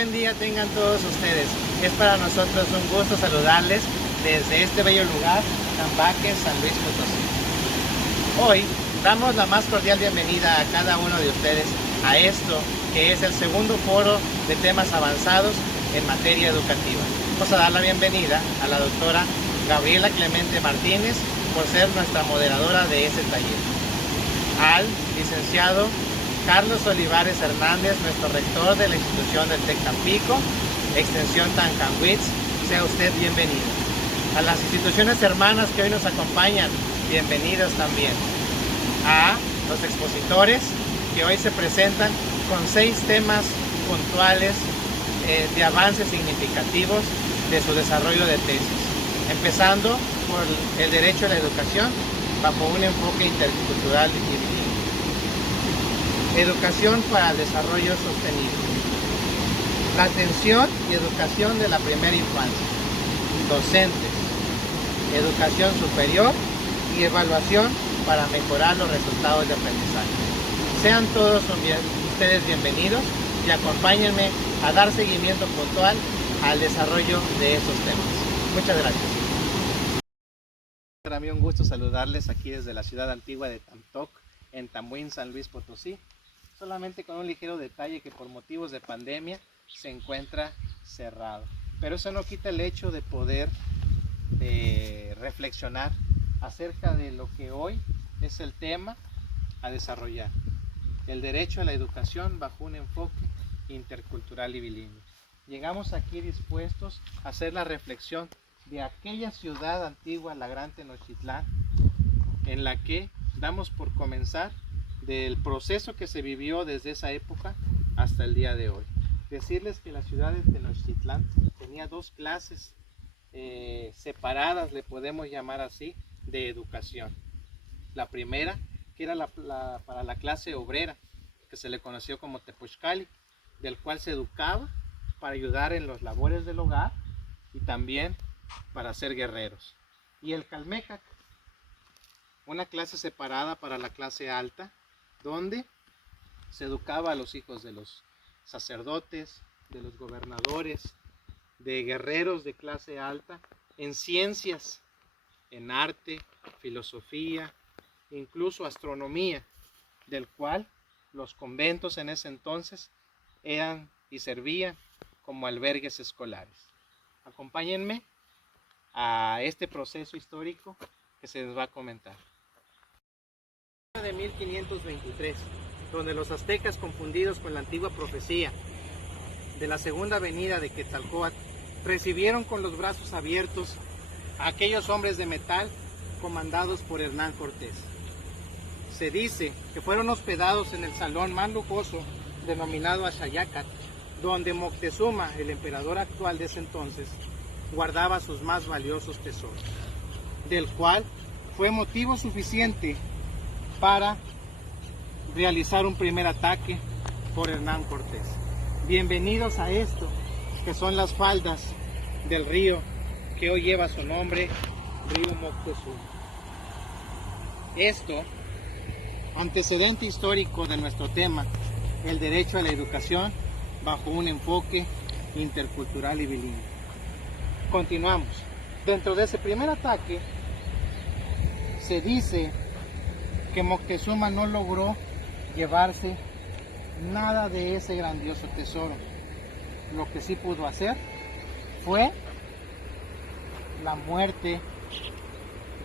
buen día tengan todos ustedes. Es para nosotros un gusto saludarles desde este bello lugar, Tambaque, San Luis Potosí. Hoy damos la más cordial bienvenida a cada uno de ustedes a esto que es el segundo foro de temas avanzados en materia educativa. Vamos a dar la bienvenida a la doctora Gabriela Clemente Martínez por ser nuestra moderadora de este taller. Al licenciado Carlos Olivares Hernández, nuestro rector de la institución del TEC Tampico, extensión Tancanwitz, sea usted bienvenido. A las instituciones hermanas que hoy nos acompañan, bienvenidos también. A los expositores que hoy se presentan con 6 temas puntuales de avances significativos de su desarrollo de tesis, empezando por el derecho a la educación bajo un enfoque intercultural y bilingüe. Educación para el desarrollo sostenible. La atención y educación de la primera infancia. Docentes. Educación superior y evaluación para mejorar los resultados de aprendizaje. Sean todos ustedes bienvenidos y acompáñenme a dar seguimiento puntual al desarrollo de estos temas. Muchas gracias. Para mí un gusto saludarles aquí desde la ciudad antigua de Tamtoc, en Tamuín, San Luis Potosí, solamente con un ligero detalle que por motivos de pandemia se encuentra cerrado. Pero eso no quita el hecho de poder reflexionar acerca de lo que hoy es el tema a desarrollar. El derecho a la educación bajo un enfoque intercultural y bilingüe. Llegamos aquí dispuestos a hacer la reflexión de aquella ciudad antigua, la Gran Tenochtitlán, en la que damos por comenzar del proceso que se vivió desde esa época hasta el día de hoy. Decirles que la ciudad de Tenochtitlán tenía 2 clases separadas, le podemos llamar así, de educación. La primera, que era para la clase obrera, que se le conoció como Tepochcali, del cual se educaba para ayudar en los labores del hogar y también para ser guerreros. Y el Calmecac, una clase separada para la clase alta, donde se educaba a los hijos de los sacerdotes, de los gobernadores, de guerreros de clase alta, en ciencias, en arte, filosofía, incluso astronomía, del cual los conventos en ese entonces eran y servían como albergues escolares. Acompáñenme a este proceso histórico que se les va a comentar. De 1523, donde los aztecas, confundidos con la antigua profecía de la segunda venida de Quetzalcóatl, recibieron con los brazos abiertos a aquellos hombres de metal comandados por Hernán Cortés. Se dice que fueron hospedados en el salón más lujoso denominado Axayacat, donde Moctezuma, el emperador actual de ese entonces, guardaba sus más valiosos tesoros, del cual fue motivo suficiente para realizar un primer ataque por Hernán Cortés. Bienvenidos a esto, que son las faldas del río que hoy lleva su nombre, Río Moctezuma. Esto, antecedente histórico de nuestro tema, el derecho a la educación bajo un enfoque intercultural y bilingüe. Continuamos. Dentro de ese primer ataque, se dice que Moctezuma no logró llevarse nada de ese grandioso tesoro. Lo que sí pudo hacer fue la muerte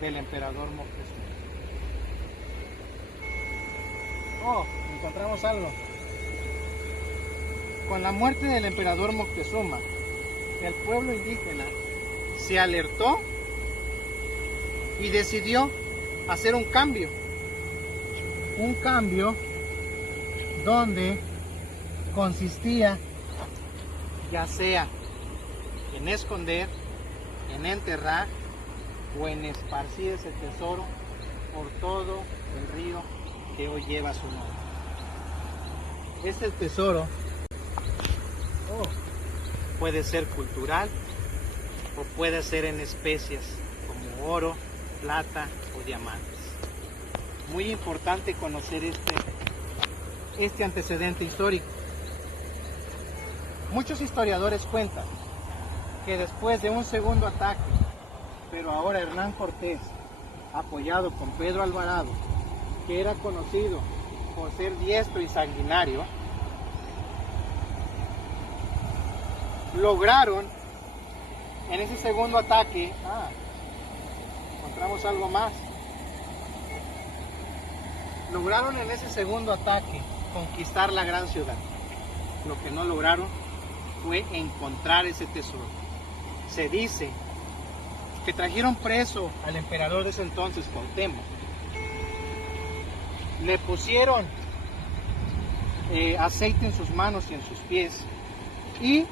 del emperador Moctezuma. Oh, encontramos algo. Con la muerte del emperador Moctezuma, el pueblo indígena se alertó y decidió hacer un cambio donde consistía ya sea en esconder, en enterrar o en esparcir ese tesoro por todo el río que hoy lleva su nombre. Este tesoro puede ser cultural o puede ser en especias como oro, plata o diamantes. Muy importante conocer este antecedente histórico. Muchos historiadores cuentan que después de un segundo ataque, pero ahora Hernán Cortés, apoyado con Pedro Alvarado, que era conocido por ser diestro y sanguinario, lograron en ese segundo ataque, encontramos algo más, lograron en ese segundo ataque conquistar la gran ciudad. Lo que no lograron fue encontrar ese tesoro. Se dice que trajeron preso al emperador de ese entonces, Cuauhtémoc. Le pusieron aceite en sus manos y en sus pies y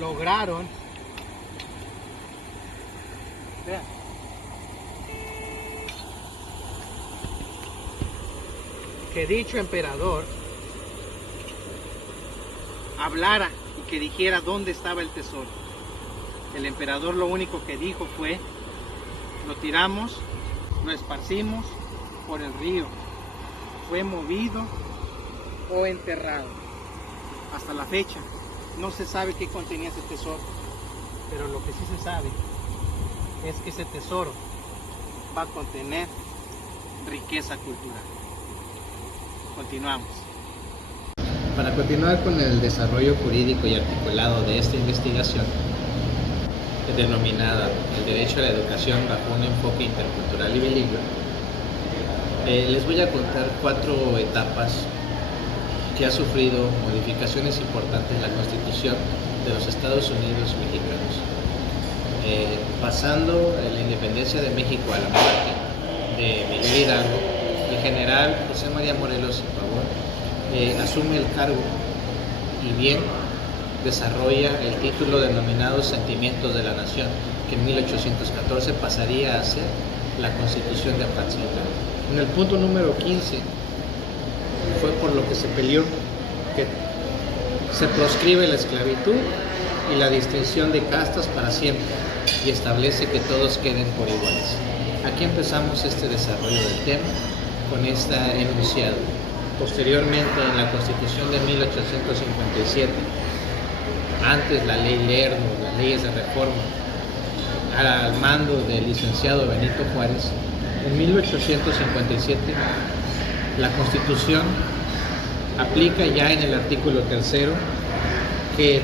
lograron, vean, que dicho emperador hablara y que dijera dónde estaba el tesoro. El emperador lo único que dijo fue: lo tiramos, lo esparcimos por el río, fue movido o enterrado. Hasta la fecha no se sabe qué contenía ese tesoro, pero lo que sí se sabe es que ese tesoro va a contener riqueza cultural. Continuamos. Para continuar con el desarrollo jurídico y articulado de esta investigación, denominada el derecho a la educación bajo un enfoque intercultural y bilingüe, les voy a contar 4 etapas que ha sufrido modificaciones importantes la Constitución de los Estados Unidos mexicanos. Pasando la independencia de México a la muerte de Miguel Hidalgo, el general José María Morelos y Pavón asume el cargo y bien desarrolla el título denominado Sentimientos de la Nación, que en 1814 pasaría a ser la Constitución de Apatzingán. En el punto número 15 fue por lo que se peleó, que se proscribe la esclavitud y la distinción de castas para siempre y establece que todos queden por iguales. Aquí empezamos este desarrollo del tema con este enunciado. Posteriormente, en la Constitución de 1857, antes la ley Lerdo, las leyes de reforma, al mando del licenciado Benito Juárez, en 1857 la Constitución aplica ya en el artículo 3 que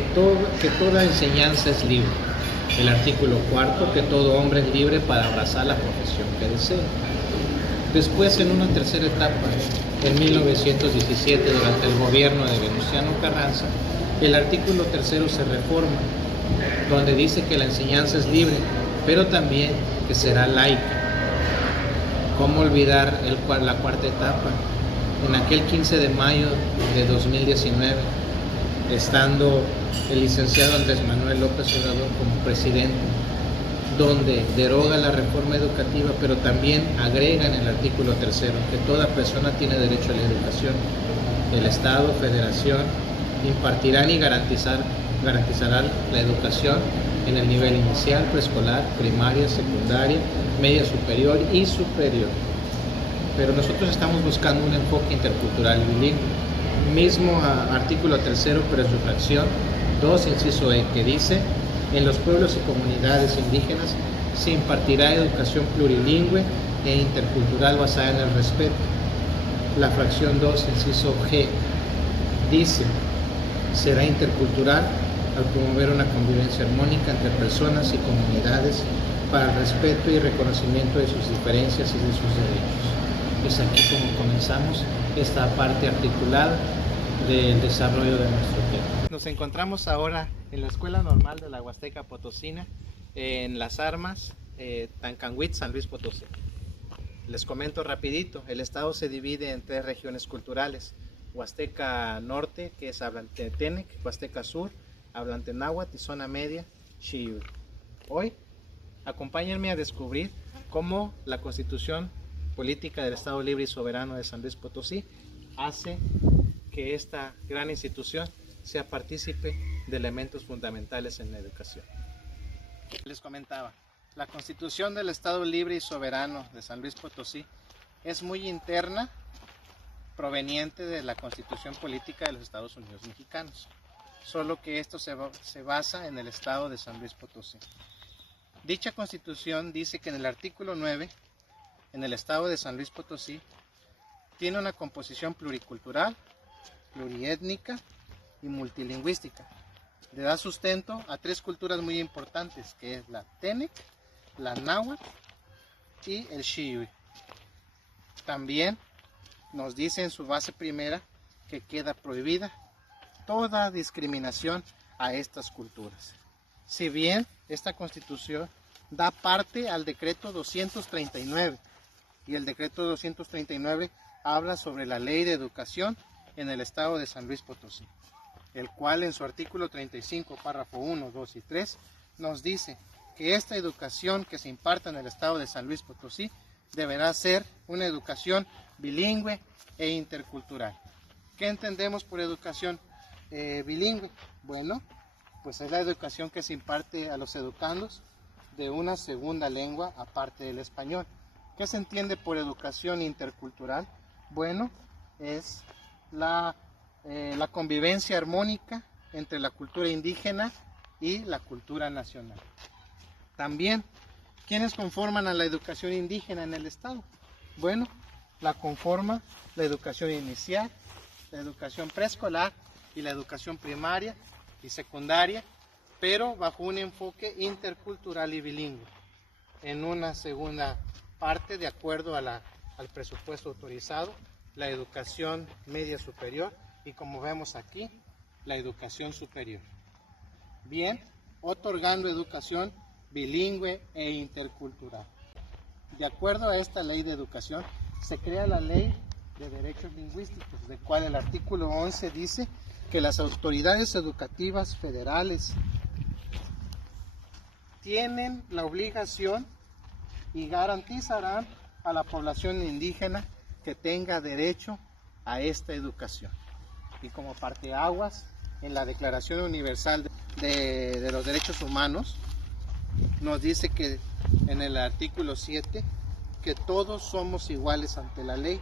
toda enseñanza es libre. El artículo 4 que todo hombre es libre para abrazar la profesión que desee. Después, en una tercera etapa, en 1917, durante el gobierno de Venustiano Carranza, el artículo 3 se reforma, donde dice que la enseñanza es libre, pero también que será laica. ¿Cómo olvidar la cuarta etapa? En aquel 15 de mayo de 2019, estando el licenciado Andrés Manuel López Obrador como presidente, donde deroga la reforma educativa, pero también agrega en el artículo 3 que toda persona tiene derecho a la educación. El Estado, Federación, impartirán y garantizarán la educación en el nivel inicial, preescolar, primaria, secundaria, media superior y superior. Pero nosotros estamos buscando un enfoque intercultural y bilingüe. Mismo artículo 3, pero en su fracción 2, inciso E, que dice: en los pueblos y comunidades indígenas se impartirá educación plurilingüe e intercultural basada en el respeto. La fracción 2, inciso G, dice: será intercultural al promover una convivencia armónica entre personas y comunidades para el respeto y reconocimiento de sus diferencias y de sus derechos. Es aquí como comenzamos esta parte articulada del desarrollo de nuestro tema. Nos encontramos ahora en la Escuela Normal de la Huasteca Potosina, en Las Armas, Tancanwitz, San Luis Potosí. Les comento rapidito, el estado se divide en 3 regiones culturales: Huasteca Norte, que es hablante Tenec; Huasteca Sur, hablante náhuatl; y zona media, Xiyul. Hoy, acompáñenme a descubrir cómo la Constitución Política del Estado Libre y Soberano de San Luis Potosí hace que esta gran institución sea partícipe de elementos fundamentales en la educación. Les comentaba, la Constitución del Estado Libre y Soberano de San Luis Potosí es muy interna, proveniente de la Constitución Política de los Estados Unidos Mexicanos, solo que esto se basa en el estado de San Luis Potosí. Dicha Constitución dice que en el artículo 9, en el estado de San Luis Potosí, tiene una composición pluricultural, pluriétnica y multilingüística. Le da sustento a 3 culturas muy importantes, que es la Tenec, la Náhuatl y el Xiyuy. También nos dice en su base primera que queda prohibida toda discriminación a estas culturas. Si bien esta Constitución da parte al decreto 239, y el decreto 239 habla sobre la Ley de Educación en el estado de San Luis Potosí, el cual en su artículo 35, párrafo 1, 2 y 3, nos dice que esta educación que se imparta en el estado de San Luis Potosí deberá ser una educación bilingüe e intercultural. ¿Qué entendemos por educación bilingüe? Bueno, pues es la educación que se imparte a los educandos de una segunda lengua aparte del español. ¿Qué se entiende por educación intercultural? Bueno, es la convivencia armónica entre la cultura indígena y la cultura nacional. También, ¿quiénes conforman a la educación indígena en el estado? Bueno, la conforma la educación inicial, la educación preescolar y la educación primaria y secundaria, pero bajo un enfoque intercultural y bilingüe, en una segunda parte de acuerdo al presupuesto autorizado, la educación media superior y, como vemos aquí, la educación superior. Bien, otorgando educación bilingüe e intercultural. De acuerdo a esta ley de educación, se crea la Ley de Derechos Lingüísticos, de cual el artículo 11 dice que las autoridades educativas federales tienen la obligación y garantizarán a la población indígena que tenga derecho a esta educación. Y como parteaguas, en la Declaración Universal de los Derechos Humanos, nos dice que en el artículo 7, que todos somos iguales ante la ley,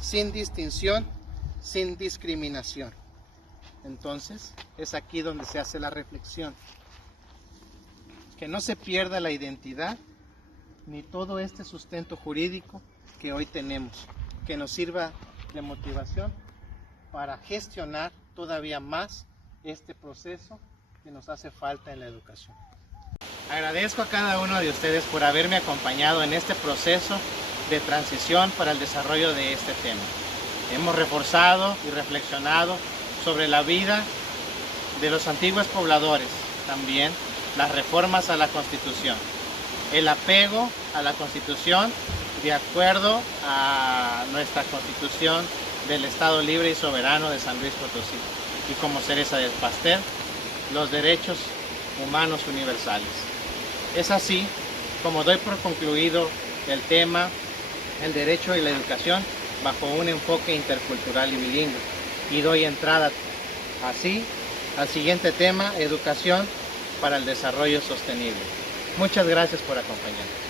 sin distinción, sin discriminación. Entonces, es aquí donde se hace la reflexión. Que no se pierda la identidad ni todo este sustento jurídico que hoy tenemos, que nos sirva de motivación para gestionar todavía más este proceso que nos hace falta en la educación. Agradezco a cada uno de ustedes por haberme acompañado en este proceso de transición para el desarrollo de este tema. Hemos reforzado y reflexionado sobre la vida de los antiguos pobladores, también las reformas a la Constitución, el apego a la Constitución de acuerdo a nuestra Constitución del Estado Libre y Soberano de San Luis Potosí, y como cereza del pastel, los derechos humanos universales. Es así como doy por concluido el tema, el derecho y la educación bajo un enfoque intercultural y bilingüe, y doy entrada así al siguiente tema, educación para el desarrollo sostenible. Muchas gracias por acompañarnos.